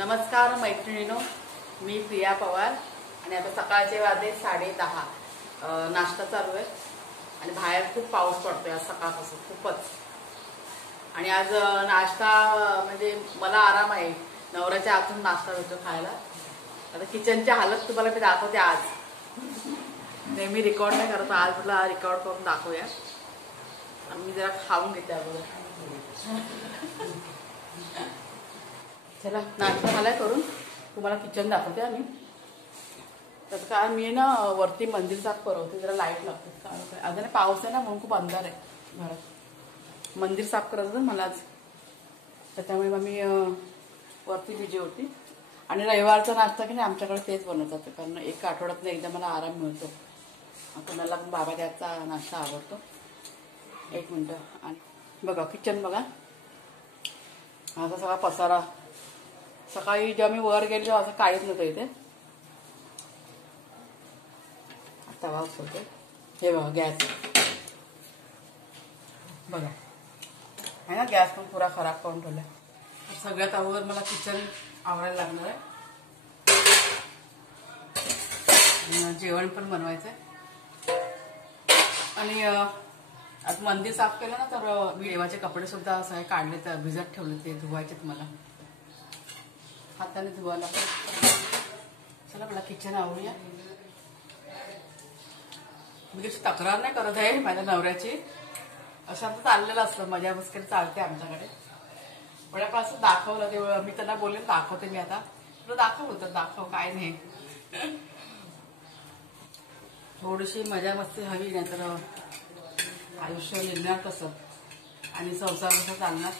नमस्कार मैत्रिणींनो, मी प्रिया पवार आणि आता सकाळचे वाजले 10:30. नाश्ता चालू आहे आणि बाहेर खूप पाऊस पडतोय आज सकाळपासून खूपच. आणि आज नाश्ता म्हणजे मला आराम आहे, नवऱ्याच्या हातून नाश्ता भेटतो खायला. आता किचनची हालत तुम्हाला मी दाखवते आज. नेहमी रेकॉर्ड नाही करत, आज तुला रेकॉर्ड करून दाखवूया. मी जरा खाऊन घेते अगोदर. चला नाश्ता झालाय करून तुम्हाला किचन दाखवते आम्ही. तसं काय मी ना वरती मंदिर साफ करवते, जरा लाईट लागते कारण अजून पाऊस आहे ना, म्हणून खूप अंधार आहे घरात. मंदिर साफ करायचं होतं मला आज, त्याच्यामुळे मग मी वरती बिजी होती. आणि रविवारचा नाश्ता की नाही आमच्याकडे तेच बनवतात, कारण एका आठवड्यातनं एकदा मला आराम मिळतो. कोणाला पण बाबा त्याचा नाश्ता आवडतो. एक मिनटं. आणि बघा किचन बघा, असा सगळा पसारा. सकाळी जेव्हा मी वर गेले तेव्हा असं काहीच नव्हतं इथे. आता वास होते. हे बघा गॅस बघा आहे ना, गॅस पण पुरा खराब करून ठेवलाय. सगळ्यात अगोदर मला किचन आवडायला लागणार आहे. जेवण पण बनवायचं आहे. आणि आज मंदिर साफ केलं ना, तर मी देवाचे कपडे सुद्धा असं काढले, तर भिजत ठेवले, ते धुवायचे मला हाताने धुवायला. चला मला किचन आवडूया. मी कशी तक्रार नाही करत आहे माझ्या नवऱ्याची, असं आमचं चाललेलं असतं, मजा मस्करी चालते आमच्याकडे. पण आपण असं दाखवलं तेव्हा मी त्यांना बोलले दाखवते मी आता. तुला दाखव तर दाखव, काय नाही. थोडीशी मजा मस्ती हवी, नाही तर आयुष्य निर्णय कसं आणि संसार कसं चालणार.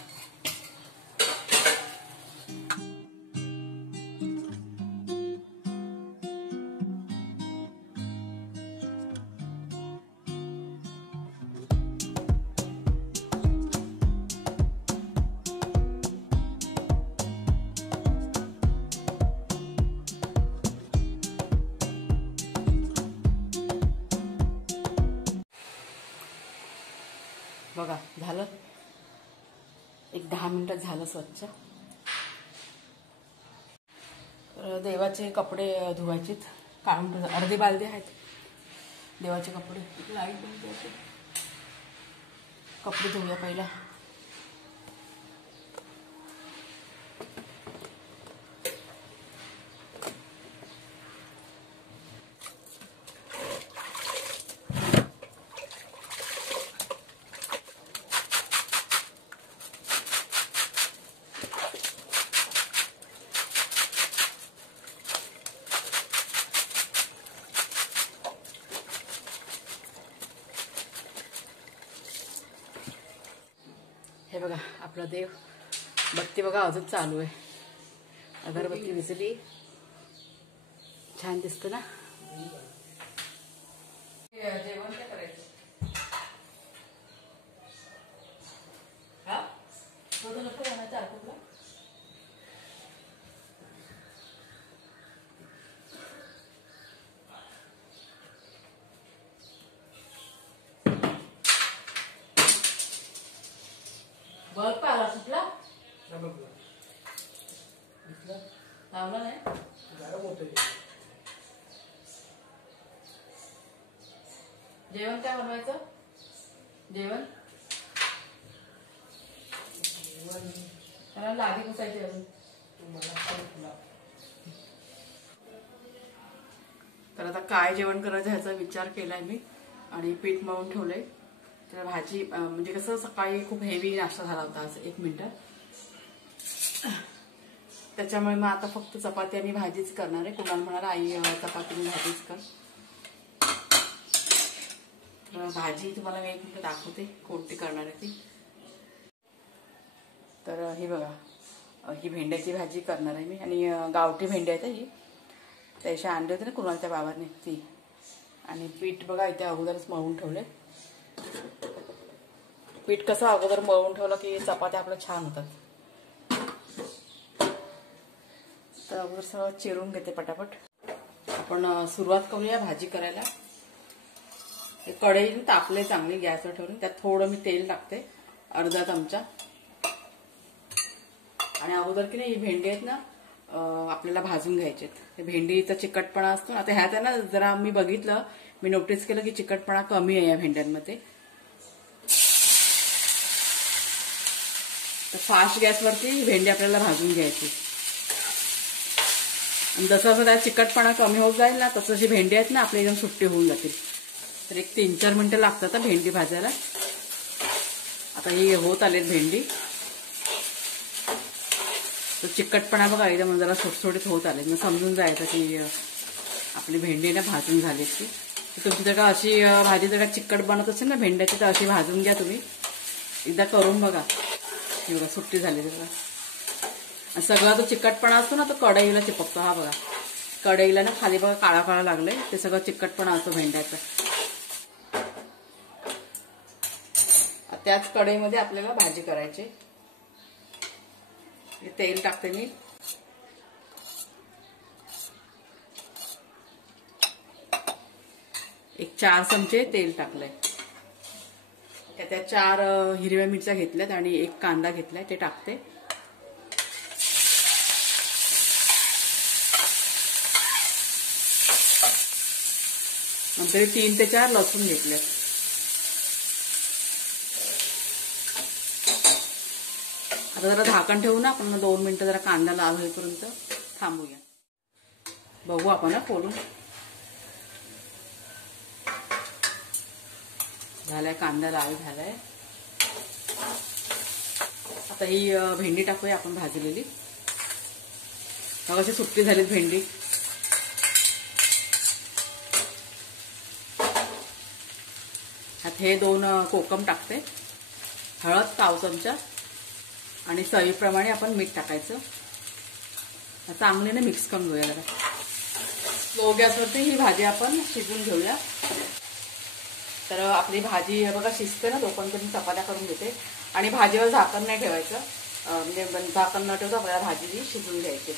बघा झालं, एक 10 मिनिटात झालं स्वच्छ. तर देवाचे कपडे धुवायचेत, काढून अर्धी बालदी आहेत देवाचे कपडे. लाईट बंद करते, कपडे धुवूया पहिला. हे बघा आपला देव. बत्ती बघा अजून चालू आहे, अगरबत्ती विजली, छान दिसतं ना. जेवण काय करायचं नको राहण्याचं आठवलं. बघ पाला सुटला लावला नाही. जेवण काय बनवायचं? जेवण त्याला लादी पुसायची अजून. तर आता काय जेवण करायचं ह्याचा विचार केलाय मी, आणि पीठ मळून ठेवलंय. तर भाजी म्हणजे कसं सकाळी खूप हेवी नाश्ता झाला होता आज. 1 मिनिट. त्याच्यामुळे मग आता फक्त चपाती आणि भाजीच करणार आहे. कुणाला म्हणाला आई चपाती आणि भाजीच कर. तर भाजी तुम्हाला मी 1 मिनिट दाखवते कोणती करणार आहे ती. तर ही बघा, ही भेंड्याची भाजी करणार आहे मी. आणि गावठी भेंडी आहेत ही, त्याशी आणले होते ना कुणालच्या बाबांनी ती. आणि पीठ बघा इथे अगोदरच मळून ठेवले. पीठ कसं अगोदर मळून ठेवलं की चपात्या आपल्या छान होतात. तर अगोदर सगळं चिरून घेते पटापट. आपण सुरुवात करूया भाजी करायला. कढई तापले चांगली गॅसवर ठेवून, त्यात थोडं मी तेल टाकते, अर्धा चमचा. आणि अगोदर की नाही ही भेंडी आहेत ना आपल्याला भाजून घ्यायचेत. भेंडीचा चिकटपणा असतो ना, आता ह्यात आहे ना जरा मी बघितलं, मी नोटीस केलं की चिकटपणा कमी आहे या भेंड्यांमध्ये. तर फास्ट गॅसवरती भेंडी आपल्याला भाजून घ्यायची. आणि जसं जसं त्यात चिकटपणा कमी होत जाईल ना, तसं जी भेंडी आहेत ना आपली एकदम सुट्टी होऊन जातील. तर एक 3-4 मिनिटं लागतात भेंडी भाजायला. आता ही होत आलेत भेंडी. तर चिकटपणा बघा एकदम जरा सुटसुटीत होत आले. मग समजून जायचं की आपली भेंडी ना भाजून झाली की. तुमची जर का अशी भाजी जर का चिकट बनत असेल ना भेंड्याची, तर अशी भाजून घ्या तुम्ही. एकदा करून बघा. ही बघा सुट्टी झाली बघा. आणि सगळा तो चिकटपणा असतो ना तो कढईला चिपकतो. हा बघा कढईला ना खाली बघा काळा काळा लागले, ते सगळं चिकटपणा असतो भेंड्याचा. त्याच कढईमध्ये आपल्याला भाजी करायची. तेल टाकते मी. एक 4 चमचे तेल टाकलंय. त्यात 4 हिरव्या मिरच्या घेतल्यात आणि 1 कांदा घेतलाय, ते टाकते. नंतर 3 ते 4 लसूण घेतलेत. आता जरा झाकण ठेवू ना आपण 2 मिनिटं जरा कांदा लाल होईपर्यंत थांबूया. बघू आपण खोलून. झालाय कांदा लाल झालाय. आता ही भेंडी टाकूया आपण भाजलेली. कशी सुट्टी झालीत भेंडी. आता हे 2 कोकम टाकते. हळद पाव चमचा आणि चवीप्रमाणे आपण मीठ टाकायचं. चांगलीने मिक्स करून घेऊया जरा. स्लो गॅसवरती ही भाजी आपण शिजवून घेऊया. तर आपली भाजी बघा शिजते ना, तोपर्यंत मी चपात्या करून घेते. आणि भाजीवर झाकण नाही ठेवायचं, म्हणजे झाकण न ठेवता आपल्याला भाजी जी शिजवून घ्यायची.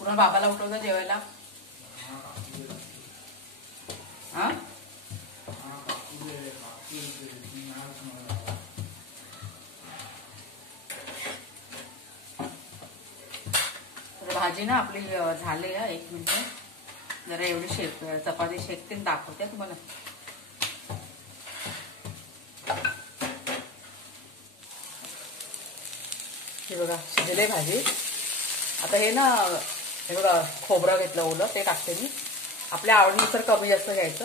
पुन्हा बाबाला उठवता जेवायला. हा भाजी ना आपली झाली आहे. 1 मिनिट जरा एवढी चपाती शेकते दाखवते तुम्हाला. हे बघा शिजले भाजी. आता हे ना हे बघा खोबरं घेतलं ओलं, ते टाकते मी. आपल्या आवडीनुसार कमी जास्त घ्यायचं.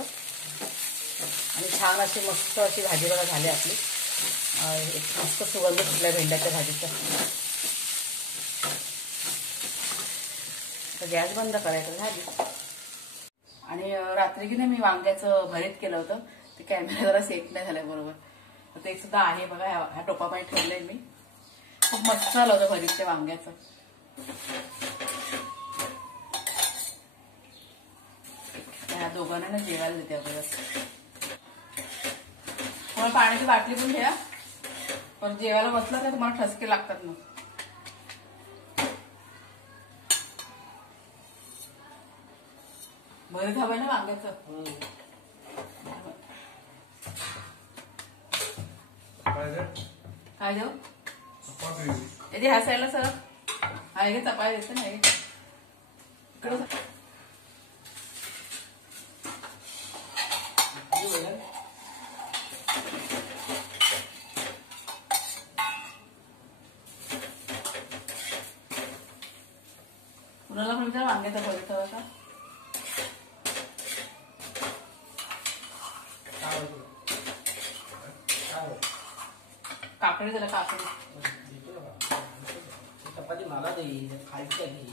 आणि छान अशी मस्त अशी भाजी बघा झाली आपली. एक मस्त सुगंध सुटलाय भेंड्याच्या भाजीचा. तर गॅस बंद करायचं झाली. आणि रात्री की नाही मी वांग्याचं भरीत केलं होतं, ते कॅमेरा जरा सेट नाही झालंय बरोबर. तर ते सुद्धा आहे बघा, ह्या टोपापाई ठेवलंय मी. खूप मस्त झालं होतं भरीत ते वांग्याचं. ह्या दोघांना ना जेवायला देते अगोदर. तुम्हाला पाण्याची बाटली पण घ्या, पण जेवायला बसला तर तुम्हाला ठसके लागतात मग. भरीत हवंय ना वांग्याचं. काय देऊ येते ह्या साईडला सर. हा हे चपाती देते ना इकडं. कुणाला पण विचार वांग्याचा भरीत हवा का. काकडी त्याला काकडी चपाती मला देईल. खालच्या घे.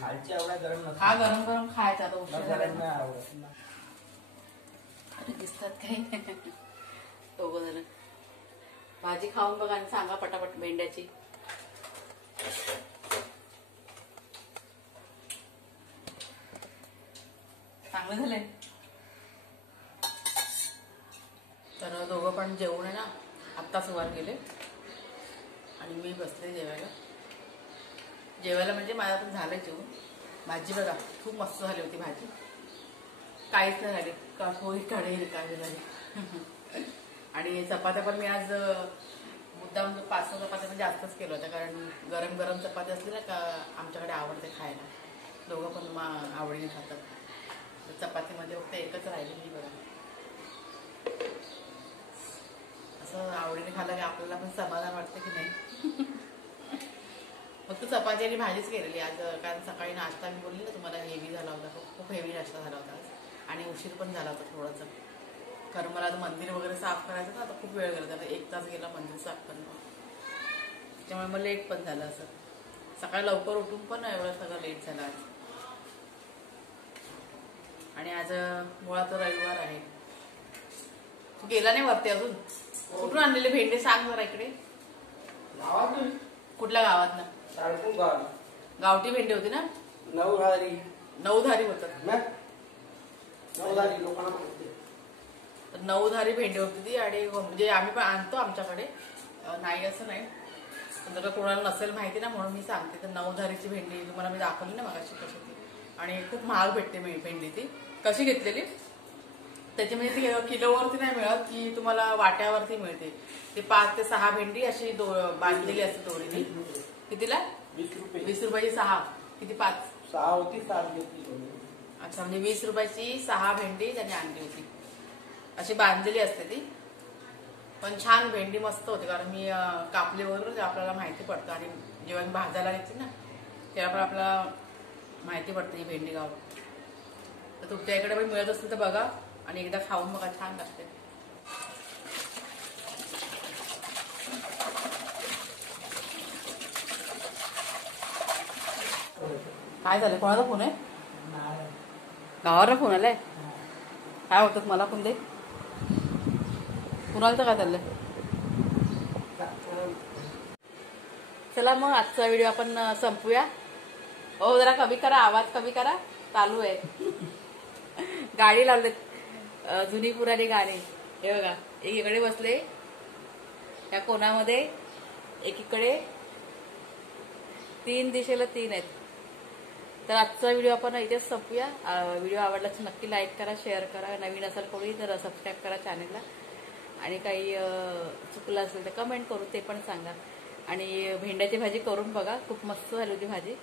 खालच्या एवढ्या गरम नसतात. हा गरम गरम खायचा तो उशीर झाला. नाही आवडत. अरे दिसतात काही दोघं जण. भाजी खाऊन बघा आणि सांगा पटापट भेंड्याची. चांगले झाले. तर दोघं पण जेवण आहे ना आत्ताच वर गेले आणि मी बसले जेवायला. जेवायला म्हणजे माझ्या पण झालंय जेवण. भाजी बघा खूप मस्त झाली होती भाजी. काहीच नाही झाली, पोळी कढई रिकामी झाली. आणि चपात्या पण मी आज मुद्दाम 5-6 चपात्या पण जास्तच केलं होत्या, कारण गरम गरम चपात्या असली ना का आमच्याकडे आवडते खायला, दोघं पण आवडीने खातात. तर चपातीमध्ये फक्त एकच राहिलेली बघा. असं आवडीने खाल्लं की आपल्याला पण समाधान वाटतं की नाही. फक्त चपाती आणि भाजीच केलेली आज, कारण सकाळी नाश्ता मी बोलली ना तुम्हाला हेवी झाला होता, खूप हेवी नाश्ता झाला होता आज आणि उशीर पण झाला होता थोडासा. कारण मला आता मंदिर वगैरे साफ करायचं ना, आता खूप वेळ गेला, त्याला 1 तास गेला मंदिर साफ करणं, त्याच्यामुळे मला लेट पण झालं. असं सकाळी लवकर उठून पण एवढं सगळं लेट झालं आज. आणि आज मुळात रविवार आहे. तू गेला नाही वरती अजून? कुठून आणलेले भेंडे सांग जरा इकडे. कुठल्या गावात ना? गावठी भेंडी होती ना? नऊधारी होतात. 9धारी भेंडी होती ती. आणि म्हणजे आम्ही पण आणतो आमच्याकडे, नाही असं नाही, पण जर कोणाला नसेल माहिती ना म्हणून मी सांगते. तर 9धारीची भेंडी तुम्हाला मी दाखवली ना मगाशी कशी ती, आणि खूप महाग भेटते भेंडी ती. कशी घेतलेली त्याची म्हणजे ती किलोवरती नाही मिळत, ती तुम्हाला वाट्यावरती मिळते. ते 5 ते 6 भेंडी अशी बांधलेली असते दोरीने. कितीला? 20 रुपयाची 6. किती? 5 होती 7 घेतली. अच्छा, म्हणजे 20 रुपयाची 6 भेंडी त्याने आणली होती. अशी बांधलेली असते ती, पण छान भेंडी मस्त होती. कारण मी कापलीवरूनच आपल्याला माहिती पडतं, आणि जेव्हा मी भाजायला घेतली ना तेव्हा पण आपल्याला माहिती पडते ही भेंडी गाव. तर तुमच्या इकडे पण मिळत असेल तर बघा आणि एकदा खाऊन बघा, छान लागते. काय झालं? कोणाचा फोन आहे? गावाला फोन आलाय. काय होतं? मला फोन दे. कुणाला तर काय चाललंय? चला मग आजचा व्हिडिओ आपण संपूया. हो, जरा कमी करा, आवाज कमी करा, चालू आहे. गाडी लावले, जुनी पुराणी गाणी. हे बघा, एकीकडे बसले या कोणामध्ये, एकीकडे 3 दिशेला 3 आहेत. तर आजचा व्हिडिओ आपण इथेच संपूया. व्हिडिओ आवडला तर नक्की लाईक करा, शेअर करा. नवीन असेल कोणी तर सबस्क्राईब करा चॅनलला. आणि काही चुकलं असेल तर कमेंट करू, ते पण सांगा. आणि भेंड्याची भाजी करून बघा, खूप मस्त झाली होती भाजी.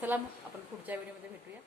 चला मग आपण पुढच्या व्हिडिओमध्ये भेटूया.